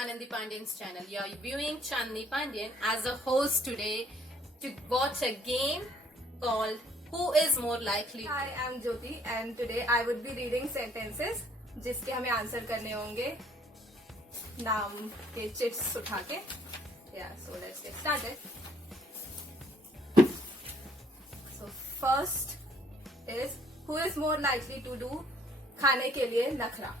Anandi Pandyan's channel. You are viewing Chandni Pandyan as a host today to watch a game called Who is More Likely. Hi, I'm Jyoti and today I would be reading sentences जिसके हमें answer करने होंगे नाम के chits उठा के. Yeah, so let's get started. So first is who is more likely to do खाने के लिए नखरा.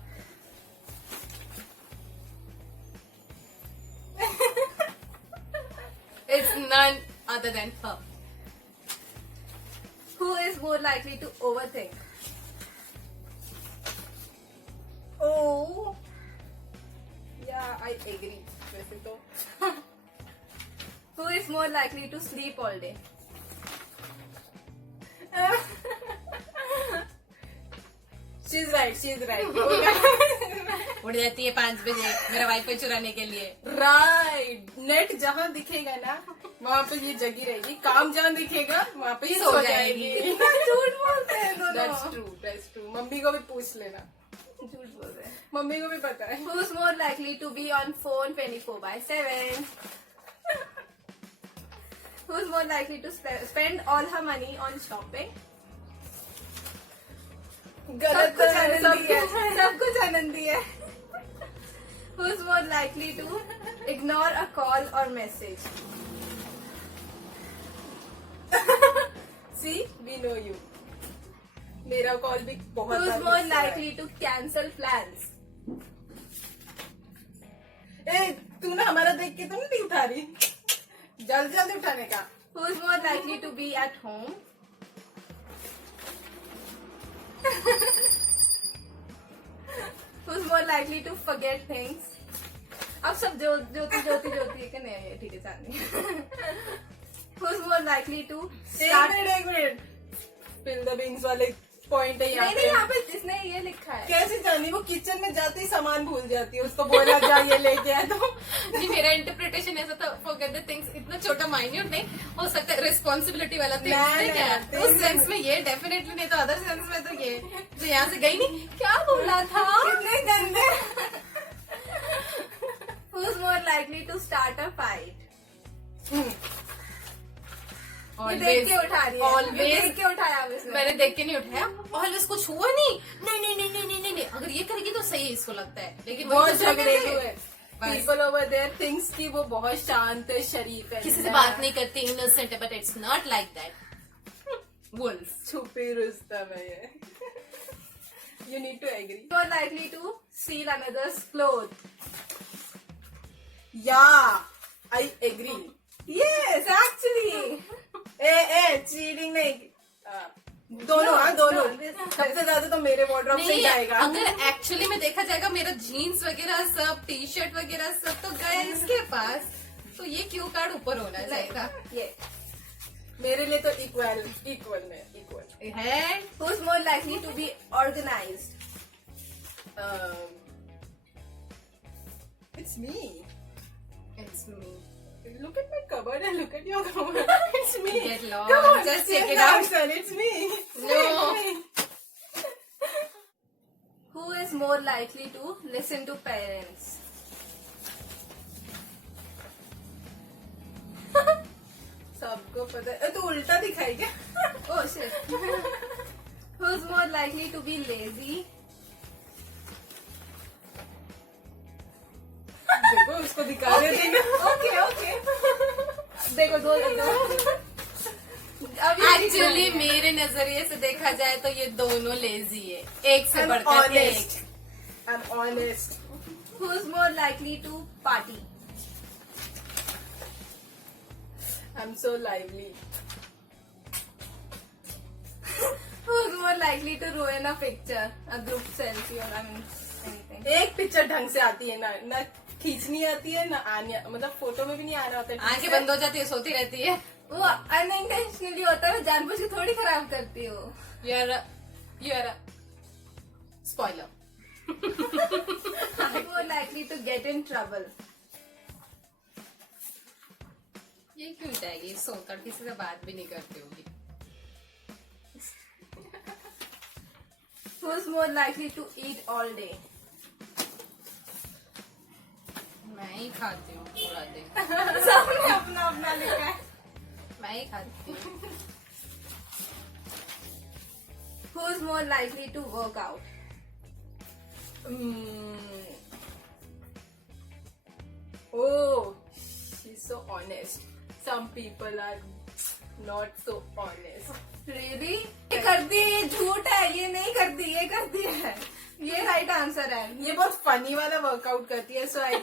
It's none other than her. Who is more likely to overthink? Oh, yeah, I agree. वैसे तो. Who is more likely to sleep all day? She's right. She's right. उठ जाती है 5 बजे मेरा वाईफाई चुराने के लिए. राइट. नेट जहाँ दिखेगा ना वहाँ पे ये जगी रहेगी. काम जहाँ दिखेगा वहाँ पे ये सो सो जाएगी. जाएगी. झूठ बोलते हैं दोनों. That's true. मम्मी को भी पूछ लेना. झूठ बोल रहे हैं. मम्मी को भी पता है. Who's more likely to be on phone 24/7? Who's more likely to spend all her money on shopping? गलत कुछ है, आनंदी है. सब कुछ आनंदी है. Who's more likely to ignore a call or message? See, we know you. मेरा कॉल भी बहुत Who's बार more मिस हुआ है. likely to cancel plans? ए, तू ना हमारा देख के तो नहीं उठा रही. जल्दी जल्दी उठाने का. Who's more likely to be at home? Who's more likely to forget things? अब सब ज्योति के नहीं है. ठीक है, चांदनी. Who's more likely to start? एक मिनट. Spill the beans वाले पॉइंट है यहाँ नहीं, यहाँ पे. पे इसने ये लिखा है. कैसे जानी वो किचन में जाते ही सामान भूल जाती है. उसको बोला जा ये लेके आ. तो जी मेरा इंटरप्रिटेशन ऐसा था फॉरगेट द थिंग्स इतना छोटा माइन्यूट नहीं हो सकता रिस्पॉन्सिबिलिटी वाला थिंग्स नहीं क्या उस सेंस में ये डेफिनेटली नहीं तो अदर सेंस में तो ये जो यहाँ से गई नहीं क्या बोला था. कितने गंदे. Who's more likely to start a fight? ये देख के उठा रही है. ये ऑलवेज देख के उठाया अब इसने. मैंने देख के नहीं उठाया. ऑलवेज कुछ हुआ नहीं नहीं नहीं नहीं नहीं नहीं नहीं नहीं अगर ये करेगी तो सही इसको लगता है लेकिन वो बहुत तो झगड़े झगड़े हुए. पीपल ओवर देयर थिंक्स की वो बहुत शांत है, शरीफ है. किसी से बात नहीं करती इनोसेंट है but it's not like that. Wolf छुपी रुस्तम है ये. You need to agree. More likely to steal another's clothes. Yeah I agree. Yes, actually. ए चीटिंग नहीं. दोनों. हाँ दोनों. सबसे ज्यादा तो मेरे वार्डरोब से ही नहीं जाएगा. अगर एक्चुअली में देखा जाएगा मेरा जीन्स वगैरह सब टी शर्ट वगैरह सब तो गए इसके पास तो ये क्यू कार्ड ऊपर होना चाहिए था. ये. मेरे लिए तो इक्वल में इक्वल. है Who's more likely to be organized? It's me. It's me. Look at my cupboard and look at your cupboard. It's me. Get lost. Come on, Just say check it the out. answer. It's me. No. It's me. Who is more likely to listen to parents? सबको पता है. तो उल्टा दिखाई क्या? Oh shit. Who's more likely to be lazy? देखो उसको दिखा रहे थे ना. Okay. देखो दो. अब एक्चुअली मेरे नजरिए से देखा जाए तो ये दोनों लेजी है एक से I'm बढ़कर honest. एक. I'm honest. Who's more likely to party? I'm so lively. Who's more likely to ruin a picture, a group selfie, or anything? एक पिक्चर ढंग से आती है ना खींचनी आती है ना आने मतलब फोटो में भी नहीं आना होता है. आंखें बंद हो जाती है सोती रहती है. वो अनइंटेंशनली होता है. मैं जानबूझ के थोड़ी खराब करती हूँ. You are spoiler. I'm more likely to get in trouble. ये क्यों जाएगी सोकर किसी से बात भी नहीं करती होगी. Who's more likely to eat all day? ही खाती हूँ पूरा दिन, सबने अपना अपना लिखा है। मैं ही खाती हूँ। Who is more likely to work out? Oh, she's so honest. Some people are not so honest. Really? ये करती है, ये झूठ है, ये नहीं करती, ये करती है। ये राइट आंसर है। ये बहुत फनी वाला वर्कआउट करती है, सो आई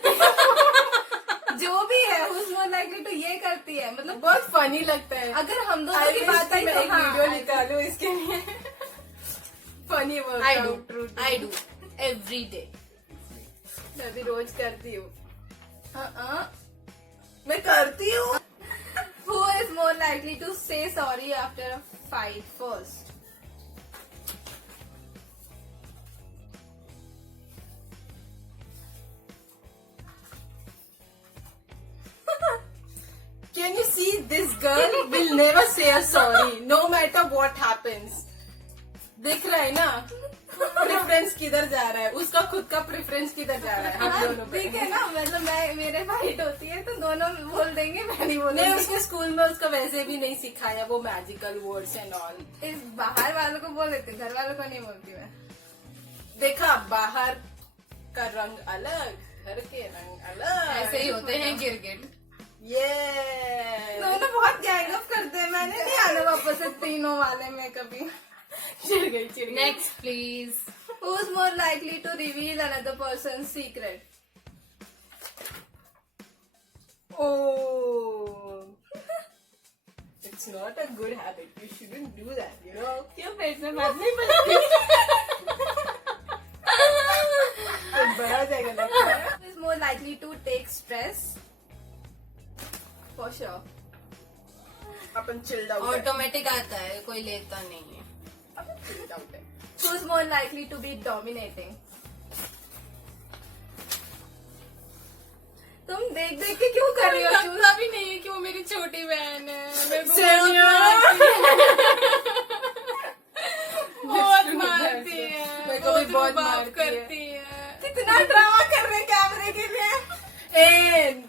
जो भी है who's more likely to ये करती है, मतलब बहुत फनी लगता है। अगर हम दोनों की बात आई मैं तो एक हाँ, वीडियो निकालूं इसके लिए। Funny workout I do every day. मैं भी रोज करती हूँ। मैं करती हूँ। Who is more likely to say sorry after a fight first? Can you see this girl will never say a sorry, no matter what happens. देख रहा है ना, प्रेफरेंस किधर जा रहा है, उसका खुद का प्रेफरेंस किधर जा रहा है, हम दोनों पे। ठीक है ना, मतलब मैं मेरे फाइट होती है तो दोनों बोल देंगे, मैं नहीं नहीं, बोलूंगी। उसके स्कूल में उसका वैसे भी नहीं सिखाया वो मैजिकल वर्ड्स एंड ऑल। इस बाहर वालों को बोल देते, घर वालों को नहीं बोलती मैं। देखा, बाहर का रंग अलग, घर के रंग अलग। ऐसे ही होते हैं गिरगिट। ये दोनों बहुत गैंग अप करते हैं, मैंने नहीं आना वापस से तीनों वाले में कभी। चिढ़ गई। Next please. Who's more likely to reveal another person's secret? Oh, it's not a good habit. You shouldn't do that, you know. क्यों पेट में बात नहीं पड़ती? बड़ा जाएगा लगता है। Who is more likely to take stress? For sure. Upon chilled out automatic आता है, कोई लेता नहीं है। चिल्ड आउट है। Who's more likely to be dominating? तुम देख देख के क्यों कर रही हो? लगता भी नहीं है कि वो मेरी छोटी बहन है। मेरे को बहुत मारती है, मेरे को भी बहुत रुबाब मारती है। करती है। कितना ड्रामा कर रहे हैं कैमरे के लिए।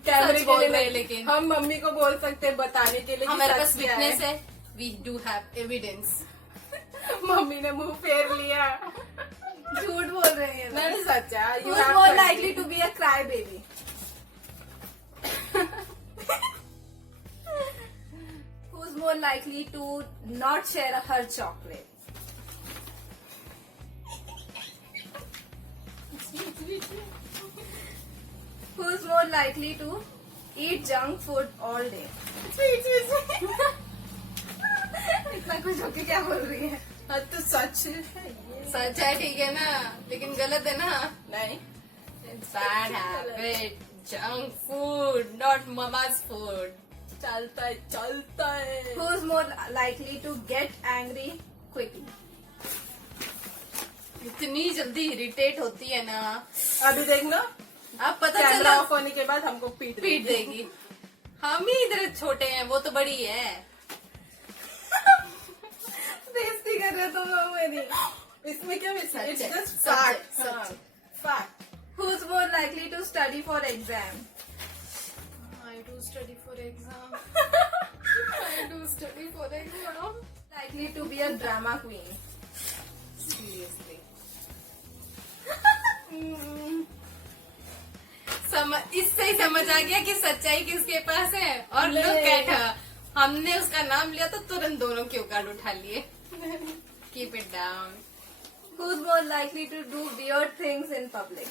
कैमरे सच के बोल लिए रहे हैं, नहीं, लेकिन हम मम्मी को बोल सकते हैं बताने के लिए कि हमारे सच पास क्या विटनेस है। We do have evidence. Mummy ने मुंह फेर लिया। झूठ बोल रहे हैं ये लोग। मैंने सच्चा। You Who's have more to likely to be a crybaby? Who's more likely to not share her chocolate? Who's more likely to eat junk food all day? इतना कुछ होके क्या बोल रही है? हाँ, तो सच है ये। सच है, ठीक है ना, लेकिन गलत है ना। नहीं, bad habit, junk food, not mama's food. चलता है चलता है। Who's more likely to get angry quickly? इतनी जल्दी इरिटेट होती है ना, अभी देखना, अब पता कैमरा चला ऑफ होने के बाद हमको पीट पीट देगी। हम ही इधर छोटे हैं, वो तो बड़ी है। बेइज्जती कर रहे हो तुम लोग मेरी। इसमें क्या मिस है? सच है, It's just सच है, fact, सच हाँ, है। fact. Who's more likely to study for exam? I do study for exam. I do study for exam. Likely to be a drama queen? Seriously. इससे ही समझ आ गया कि सच्चाई किसके पास है। और नहीं। look at her. हमने उसका नाम लिया तो तुरंत दोनों क्यों कार्ड उठा लिए। Keep it down. Who's more likely to do weird things in public?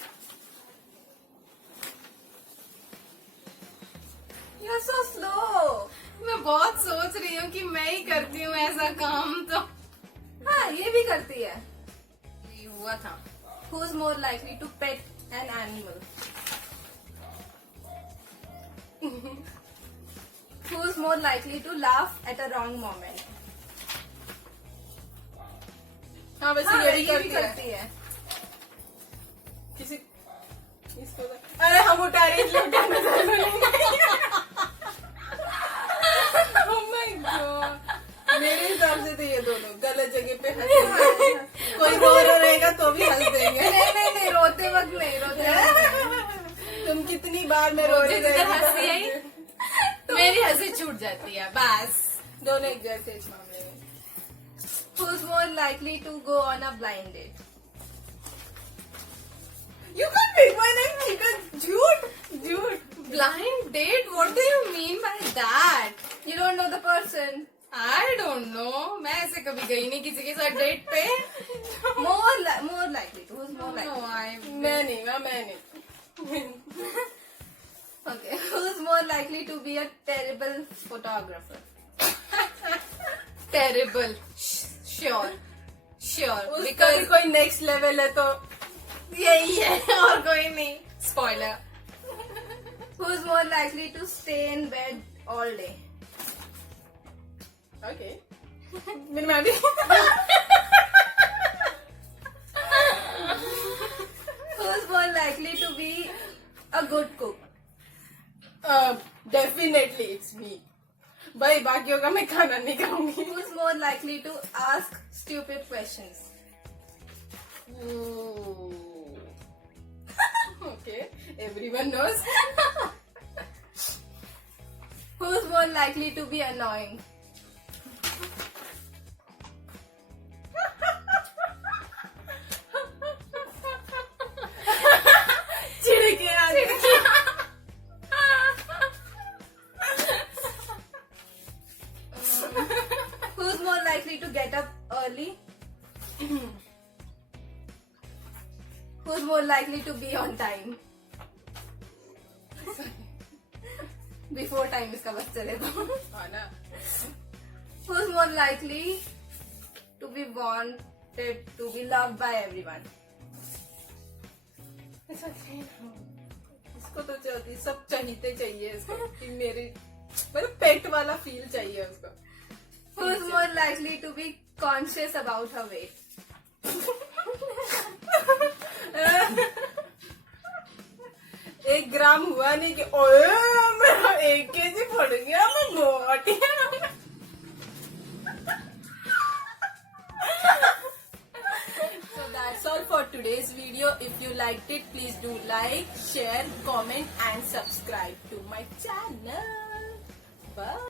You're so slow. मैं बहुत सोच रही हूँ कि मैं ही करती हूँ ऐसा काम, तो हाँ, ये भी करती है। ये हुआ था। Who's more likely to pet an animal? Who's more likely to laugh at a wrong moment? हाँ, वैसे हाँ, ये भी ये भी करती है। है। किसी इसको अरे हम उठा रहे हैं, उठाने Oh my God. मेरे हिसाब से तो ये दोनों गलत जगह पे हंसेंगे। कोई रो रहेगा तो भी हंस देंगे। नहीं, रोते वक्त नहीं, रोते वक्त नहीं। तुम कितनी बार मैं रो मुझे रही जिधर हंसी आई मेरी हंसी छूट जाती है बस। दोनों एक जैसे इस मामले में। Who's more likely to go on a blind date? You can't pick my name, chicken. झूठ. Blind date? What do you mean by that? You don't know the person. I don't know. मैं ऐसे कभी गई नहीं किसी के साथ date पे। More likely to. Who's more likely? No, I मैं नहीं. Okay. Who's more likely to be a terrible photographer? terrible. Sure. उसका भी Because कोई नेक्स्ट लेवल है तो यही है और कोई नहीं। Spoiler. Who's more likely to stay in bed all day? Okay मेरी मैं भी Who's more likely to be a good cook? Definitely it's me. भाई बाकियों का मैं खाना नहीं खाऊंगी. Who's more likely to ask stupid questions? Okay everyone knows. Who's more likely to be annoying? चिड़के आगे. Who's more likely to get up early? Who's more likely to be on time? Before time इसका बस चले तो. हाँ ना. Who's more likely to be wanted to be loved by everyone? इसको तो चाहती सब चाहिए चाहिए इसको कि मेरी मतलब पेट वाला फील चाहिए उसको. Who's more likely to be conscious about her weight? एक ग्राम हुआ नहीं कि ओए मेरा 1 kg बढ़ गया मैं मोटी. So that's all for today's video. If you liked it, please do like, share, comment and subscribe to my channel. Bye.